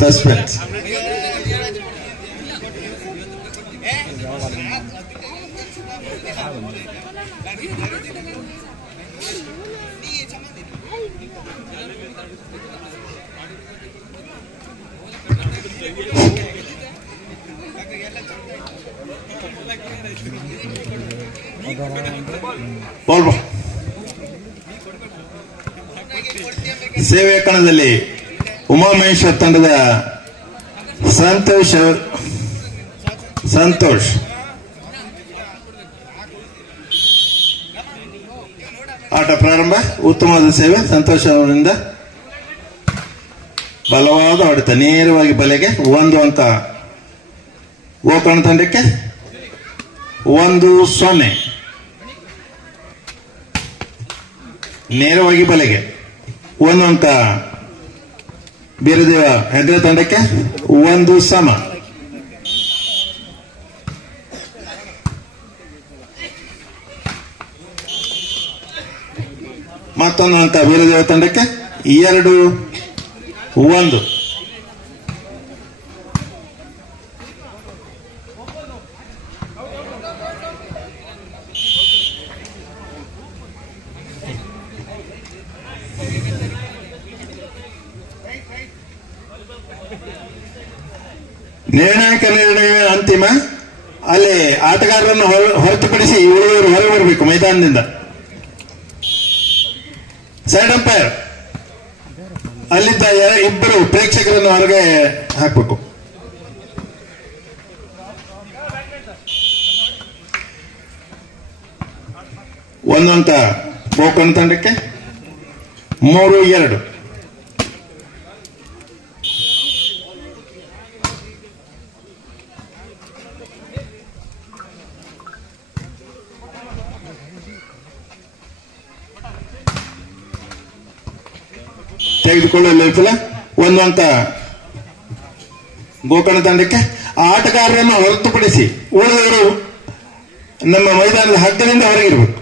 Suspense. ಸೇವೆಯ ಕಣದಲ್ಲಿ ಉಮಾಮಹೇಶ್ವರ ತಂಡದ ಸಂತೋಷ್ ಆಟ ಪ್ರಾರಂಭ. ಉತ್ತಮವಾದ ಸೇವೆ ಸಂತೋಷ್ ಅವರಿಂದ. ಬಲವಾದ ಹೊಡೆತ ನೇರವಾಗಿ ಬಲೆಗೆ. 1 ಅಂಕ ಗೋಕರ್ಣ ತಂಡಕ್ಕೆ. 1-0 ನೇರವಾಗಿ ಬಲೆಗೆ. 1 ಅಂಕ ಬೀರದೇವ ಹೆಗ್ಗಡ ತಂಡಕ್ಕೆ. 1 ಸಮ. ಮತ್ತೊಂದು ಅಂಕ ಬೀರದೇವ ತಂಡಕ್ಕೆ. 2-1. ನಿರ್ಣಾಯಕ ನಿರ್ಣಯ ಅಂತಿಮ. ಅಲ್ಲಿ ಆಟಗಾರರನ್ನು ಹೊರತುಪಡಿಸಿ ಉಳಿದವರು ಹೊರಗೆ ಬರಬೇಕು ಮೈದಾನದಿಂದ. ಸೈಡ್ ಅಂಪೈರ್ ಅಲ್ಲಿದ್ದ 2 ಪ್ರೇಕ್ಷಕರನ್ನು ಹೊರಗೆ ಹಾಕಬೇಕು. ಒಂದು ಅಂಕ ಗೋಕರ್ಣ ತಂಡಕ್ಕೆ. 3-2. ತೆಗೆದುಕೊಳ್ಳಲು ವಿಫಲ. 1 ಅಂಕ ಗೋಕರ್ಣ ತಂಡಕ್ಕೆ. ಆಟಗಾರರನ್ನು ಹೊರತುಪಡಿಸಿ ಉಳಿದವರು ನಮ್ಮ ಮೈದಾನದ ಹಗ್ಗದಿಂದ ಹೊರಗಿರಬೇಕು.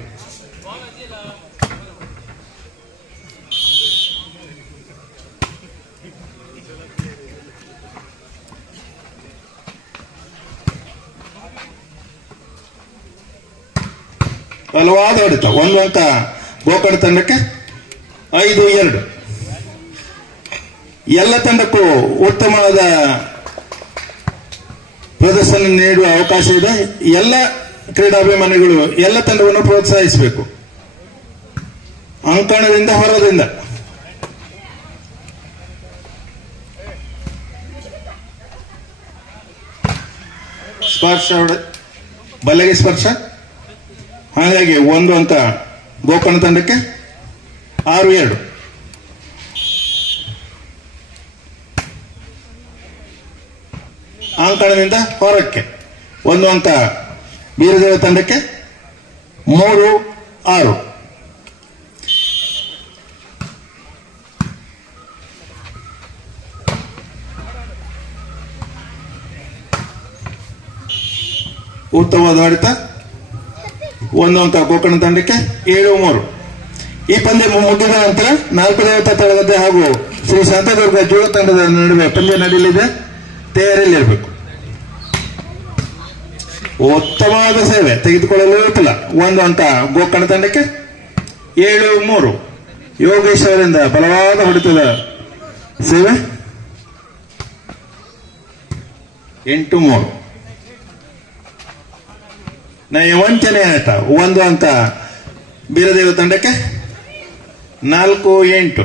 ಬಲವಾದ ಹೊಡೆತ. 1 ಅಂಕ ಗೋಕರ್ಣ ತಂಡಕ್ಕೆ. 5-2. ಎಲ್ಲ ತಂಡಕ್ಕೂ ಉತ್ತಮವಾದ ಪ್ರದರ್ಶನ ನೀಡುವ ಅವಕಾಶ ಇದೆ. ಎಲ್ಲ ಕ್ರೀಡಾಭಿಮಾನಿಗಳು ಎಲ್ಲ ತಂಡವನ್ನು ಪ್ರೋತ್ಸಾಹಿಸಬೇಕು. ಅಂಕಣದಿಂದ ಹೊರದಿಂದ ಸ್ಪರ್ಶ ಬಲೆಗೆ ಸ್ಪರ್ಶ. ಹಾಗಾಗಿ 1 ಅಂಕ ಗೋಕರ್ಣ ತಂಡಕ್ಕೆ. 6-2. ಅಂಕಣದಿಂದ ಹೊರಕ್ಕೆ. 1 ಅಂಕ ಬೀರದೇವ ತಂಡಕ್ಕೆ. 3-6. ಉತ್ತಮವಾದ ಹೊಡೆತ. 1 ಅಂಕ ಗೋಕರ್ಣ ತಂಡಕ್ಕೆ. 7-3. ಈ ಪಂದ್ಯ ಮುಗಿದ ನಂತರ 4 ದೇವತಾ ತಳಗದ್ದೆ ಹಾಗೂ ಶ್ರೀ ಶಾಂತದುರ್ಗ ಜೋಗ ತಂಡದ ನಡುವೆ ಪಂದ್ಯ ನಡೆಯಲಿದೆ. ತಯಾರಿಯಲ್ಲಿರಬೇಕು. ಉತ್ತಮವಾದ ಸೇವೆ ತೆಗೆದುಕೊಳ್ಳಲು ವಿಫಲ. 1 ಅಂಕ ಗೋಕರ್ಣ ತಂಡಕ್ಕೆ. 7-3. ಯೋಗೇಶ್ ಅವರಿಂದ ಬಲವಾದ ಹೊಡೆತದ ಸೇವೆ. 8-3. ವಂಚನೆ ಆಟ. 1 ಅಂಕ ಬೀರದೇವ ತಂಡಕ್ಕೆ. 4-8.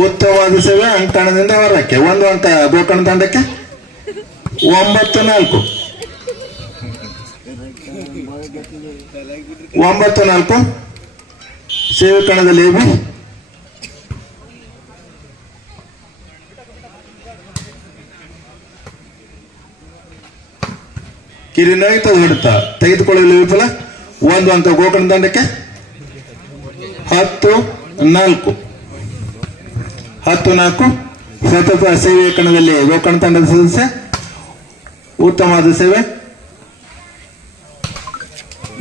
ಉತ್ತಮವಾದ ಸೇವೆ ಅಂಕಣದಿಂದ ಹೊರಕ್ಕೆ. 1 ಅಂಕ ಗೋಕರ್ಣ ತಂಡಕ್ಕೆ. 9-4. 9-4. ಸೇವೆ ಕಣದಲ್ಲಿ ಕಿರಿನಾಗಿತ ಹೊಡೆತ ತೆಗೆದುಕೊಳ್ಳಲು ವಿಫಲ. 1 ಅಂಕ ಗೋಕರ್ಣ ತಂಡಕ್ಕೆ. 10-4. 10-4. ಸತತ ಸೇವೆಯ ಕಣದಲ್ಲಿ ಗೋಕರ್ಣ ತಂಡದ ಸದಸ್ಯ. ಉತ್ತಮವಾದ ಸೇವೆ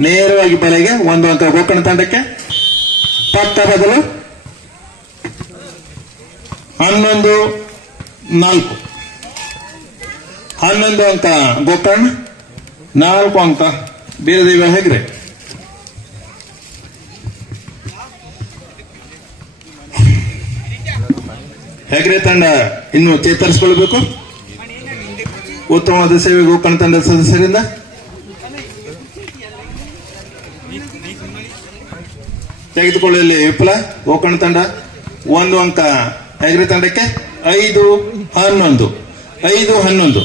ನೇರವಾಗಿ ಬಲೆಗೆ. 1 ಅಂಕ ಗೋಕರ್ಣ ತಂಡಕ್ಕೆ. ಪಕ್ಕ ಬದಲು 11-4. 11 ಅಂಕ ಗೋಕರ್ಣ, 4 ಅಂಕ ಬೀರದೇವ ಹೆಗ್ರೆ. ಹೆಗ್ರೆ ತಂಡ ಇನ್ನು ಚೇತರಿಸಿಕೊಳ್ಳಬೇಕು. ಉತ್ತಮವಾದ ಸೇವೆ ಗೋಕರ್ಣ ತಂಡದ ಸದಸ್ಯರಿಂದ. ತೆಗೆದುಕೊಳ್ಳಲಿ ವಿಫಲ ಗೋಕರ್ಣ ತಂಡ. 1 ಅಂಕ ಹೆಗ್ರೆ ತಂಡಕ್ಕೆ. 5-11. 5-11.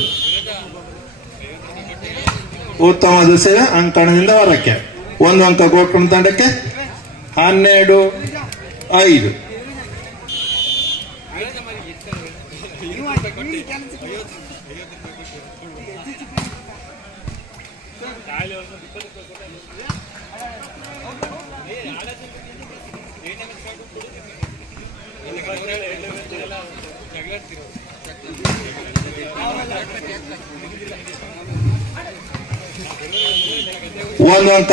ಉತ್ತಮವಾದ ಸೇವೆ ಅಂಕಣದಿಂದ ಹೊರಕ್ಕೆ. 1 ಅಂಕ ಗೋಕರ್ಣ ತಂಡಕ್ಕೆ. 12-5. ಒಂದು ಅಂಕ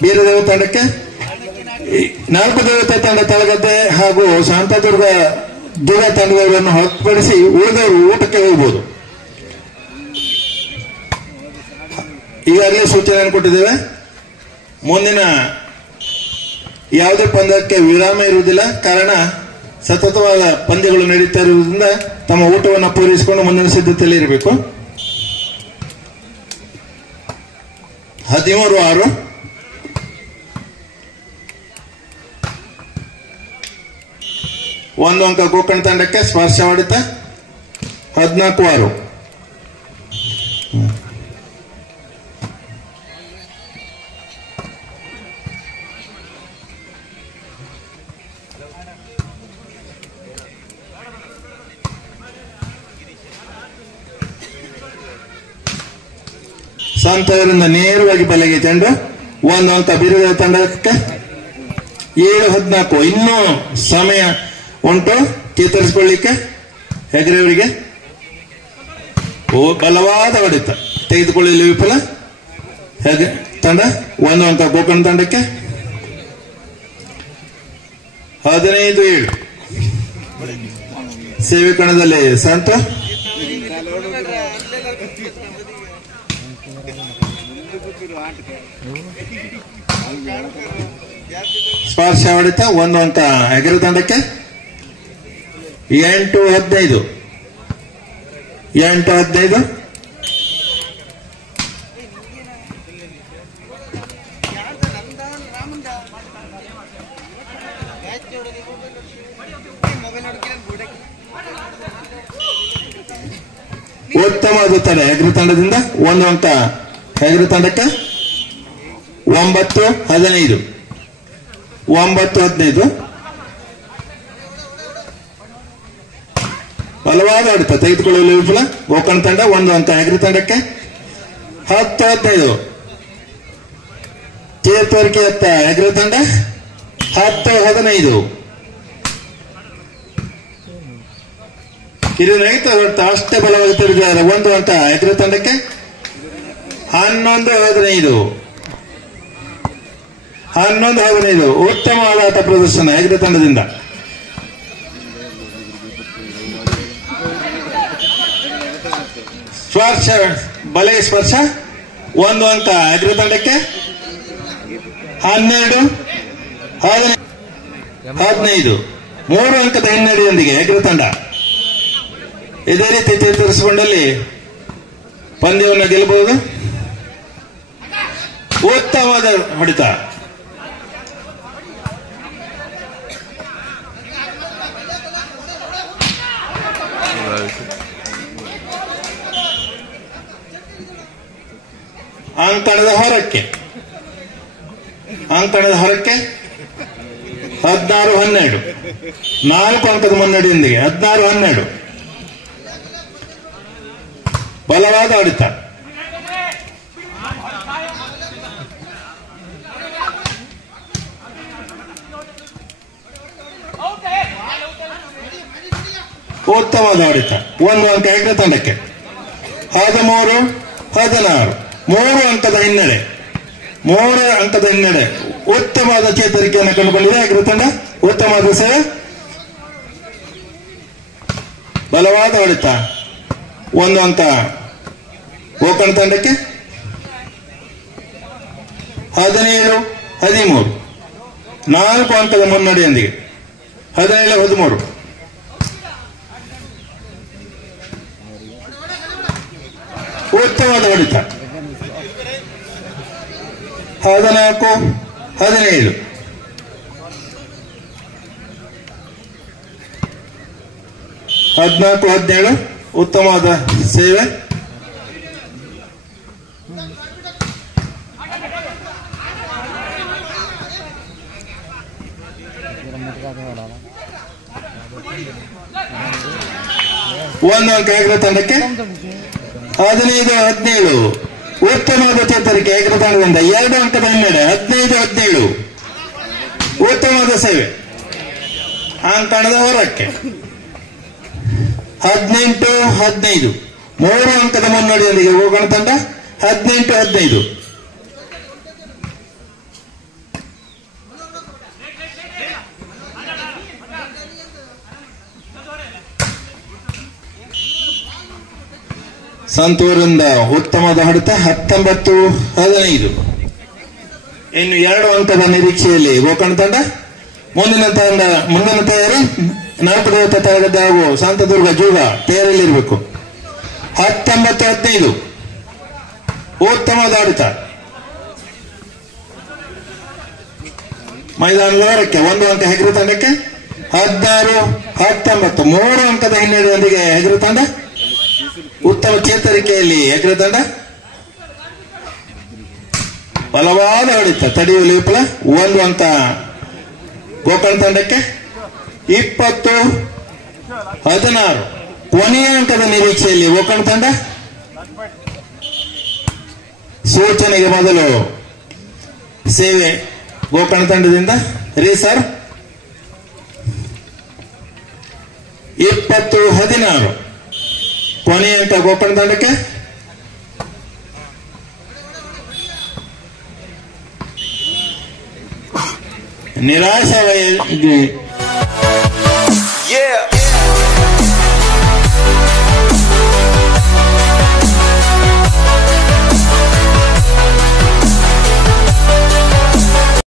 ಬೀರದೇವ ತಂಡಕ್ಕೆ. 4 ದೇವತೆ ತಂಡ ತಳಗದ್ದೆ ಹಾಗೂ ಶಾಂತದುರ್ಗ ಜುಗ ತಂಡದವರನ್ನು ಹೊರತುಪಡಿಸಿ ಉಳಿದವರು ಊಟಕ್ಕೆ ಹೋಗಬಹುದು. ಈಗಾಗಲೇ ಸೂಚನೆಯನ್ನು ಕೊಟ್ಟಿದ್ದೇವೆ. ಮುಂದಿನ ಯಾವುದೇ ಪಂದ್ಯಕ್ಕೆ ವಿರಾಮ ಇರುವುದಿಲ್ಲ. ಕಾರಣ ಸತತವಾದ ಪಂದ್ಯಗಳು ನಡೀತಾ ಇರುವುದರಿಂದ ತಮ್ಮ ಊಟವನ್ನು ಪೂರೈಸಿಕೊಂಡು ಮುಂದಿನ ಸಿದ್ಧತೆಯಲ್ಲಿ ಇರಬೇಕು. 13-6. 1 ಅಂಕ ಗೋಕರ್ಣ ತಂಡಕ್ಕೆ. ಸ್ಪರ್ಶ ಹೊಡೆತ. 14-6. ಸಂತವರಿಂದ ನೇರವಾಗಿ ಬಲೆಗೆ ಚೆಂಡು. 1 ಅಂಕ ಬೀರದೇವ ತಂಡಕ್ಕೆ. 7-14. ಇನ್ನೂ ಸಮಯ ಉಂಟು ಚೇತರಿಸಿಕೊಳ್ಳಿಕ್ಕೆ ಹೆಗ್ರೆಯವರಿಗೆ. ಬಲವಾದ ಹೊಡೆತ. ತೆಗೆದುಕೊಳ್ಳಲಿ ವಿಫಲ ತಂಡ. 1 ಅಂಕ ಗೋಕರ್ಣ ತಂಡಕ್ಕೆ. 15-7. ಸೇವೆ ಕಣದಲ್ಲಿ ಸಂತ. ಸ್ಪರ್ಶ ಹೊಡೆತ. 1 ಅಂಕ ಹೆಗ್ರೆ ತಂಡಕ್ಕೆ. 8-15. 8-15. ಉತ್ತಮವಾದ ತಂಡ ಹೆಗ್ರೆ ತಂಡದಿಂದ. 1 ಅಂಕ ಹೆಗ್ರೆ ತಂಡಕ್ಕೆ. 9-15. 9-15. ಬಲವಾದ ಹೊಡೆತ. ತೆಗೆದುಕೊಳ್ಳಲು ವಿಫಲ ಗೋಕರ್ಣ ತಂಡ. 1 ಅಂಕ ಹೆಗ್ರೆ ತಂಡಕ್ಕೆ. 10-15. ಚೇತರಿಕೆಯತ್ತ ಹೆಗ್ರೆ ತಂಡ. 10-15. ಕಿರಿನೈತ ಹೊಡೆತ ಅಷ್ಟೇ ಬಲವಾಗಿ ತಿರುಗಿದ್ದಾರೆ. 1 ಅಂಕ ಹೆಗ್ರೆ ತಂಡಕ್ಕೆ. 11-15. 11-15. ಉತ್ತಮವಾದ ಆಟ ಪ್ರದರ್ಶನ ಹೆಗ್ರೆ ತಂಡದಿಂದ. ಸ್ಪರ್ಶ ಬಲೆಗೆ ಸ್ಪರ್ಶ. 1 ಅಂಕ ಹೆಗ್ರೆ ತಂಡಕ್ಕೆ. 12-15. 3 ಅಂಕದ ಹಿನ್ನಡೆಯೊಂದಿಗೆ ಹೆಗ್ರೆ ತಂಡ ಇದೇ ರೀತಿ ಚೇತರಿಸಿಕೊಂಡಲ್ಲಿ ಪಂದ್ಯವನ್ನು ಗೆಲ್ಲಬಹುದು. ಉತ್ತಮವಾದ ಹೊಡೆತ. ಅಂಕಣದ ಹೊರಕ್ಕೆ. 16-12. 4 ಅಂಕದ ಮುನ್ನಡೆಯೊಂದಿಗೆ 16-12. ಬಲವಾದ ಹೊಡೆತ. ಉತ್ತಮವಾದ ಹೊಡೆತ. 1 ಅಂಕ ಹೆಗ್ರೆ ತಂಡಕ್ಕೆ. 13-16. 3 ಅಂಕದ ಹಿನ್ನಡೆ. 3 ಅಂಕದ ಹಿನ್ನಡೆ. ಉತ್ತಮವಾದ ಚೇತರಿಕೆಯನ್ನು ಕಂಡುಕೊಂಡಿದೆ ಆಗಿರೋ ತಂಡ. ಉತ್ತಮವಾದ ಸೇವೆ, ಬಲವಾದ ಹೊಡೆತ. 1 ಅಂಕ ಗೋಕರ್ಣ ತಂಡಕ್ಕೆ. 17-13, 4 ಅಂಕದ ಮುನ್ನಡೆಯೊಂದಿಗೆ 17-13. ಉತ್ತಮವಾದ ಹೊಡೆತ. 14-17, 14-17, ಉತ್ತಮವಾದ ಸೇವೆ. ಒಂದು ಅಂಕ ಏಕರ ತಂಡಕ್ಕೆ. 15-17, ಉತ್ತಮವಾದ ಚೇತರಿಕೆ ಏಕರ ತಂಡದಿಂದ. 2 ಅಂಕದ ಹಿನ್ನಡೆ. 15-17, ಉತ್ತಮವಾದ ಸೇವೆ. ಅಂಕಣದ ಹೊರಕ್ಕೆ. 18-15, 3 ಅಂಕದ ಮುನ್ನಡೆಯೊಂದಿಗೆ ಗೋಕರ್ಣ ತಂಡ. 18-15. ಸಂತೂರಿಂದ ಉತ್ತಮವಾದ ಹೊಡೆತ. 19-15, ಇನ್ನು 2 ಅಂಕದ ನಿರೀಕ್ಷೆಯಲ್ಲಿ ಗೋಕರ್ಣ ತಂಡ. ಮುಂದಿನ ತಯಾರಿ 4 ದೇವತಾ ತರಗತಿ ಹಾಗೂ ಶಾಂತದುರ್ಗ ಜೂಗ ತಯಾರಿಯಲ್ಲಿರಬೇಕು. 19-15, ಉತ್ತಮವಾದ ಹೊಡೆತ. ಮೈದಾನದ ಹೊರಕ್ಕೆ. 1 ಅಂಕ ಹೆಗರು ತಂಡಕ್ಕೆ. 16-19, 3 ಅಂಕದ ಹಿನ್ನಡೆಯೊಂದಿಗೆ ಹೆಗರು ತಂಡ. ಉತ್ತಮ ಚೇತರಿಕೆಯಲ್ಲಿ ಹೆಗರು ತಂಡ. ಬಲವಾದ ಹೊಡೆತ, ತಡೆಯುವ ವಿಫಲ. 1 ಅಂಕ ಗೋಕರ್ಣ ತಂಡಕ್ಕೆ. 20-16, ಕೊನೆಯ ಅಂಕದ ನಿರೀಕ್ಷೆಯಲ್ಲಿ ಗೋಕರ್ಣ ತಂಡ. ಸೂಚನೆಗೆ ಮೊದಲು ಸೇವೆ ಗೋಕರ್ಣ ತಂಡದಿಂದ. ರೀಸರ್. 20-16, ಕೊನೆಯ ಅಂಕ ಗೋಕರ್ಣ ತಂಡಕ್ಕೆ. ನಿರಾಶಾವಾದಿ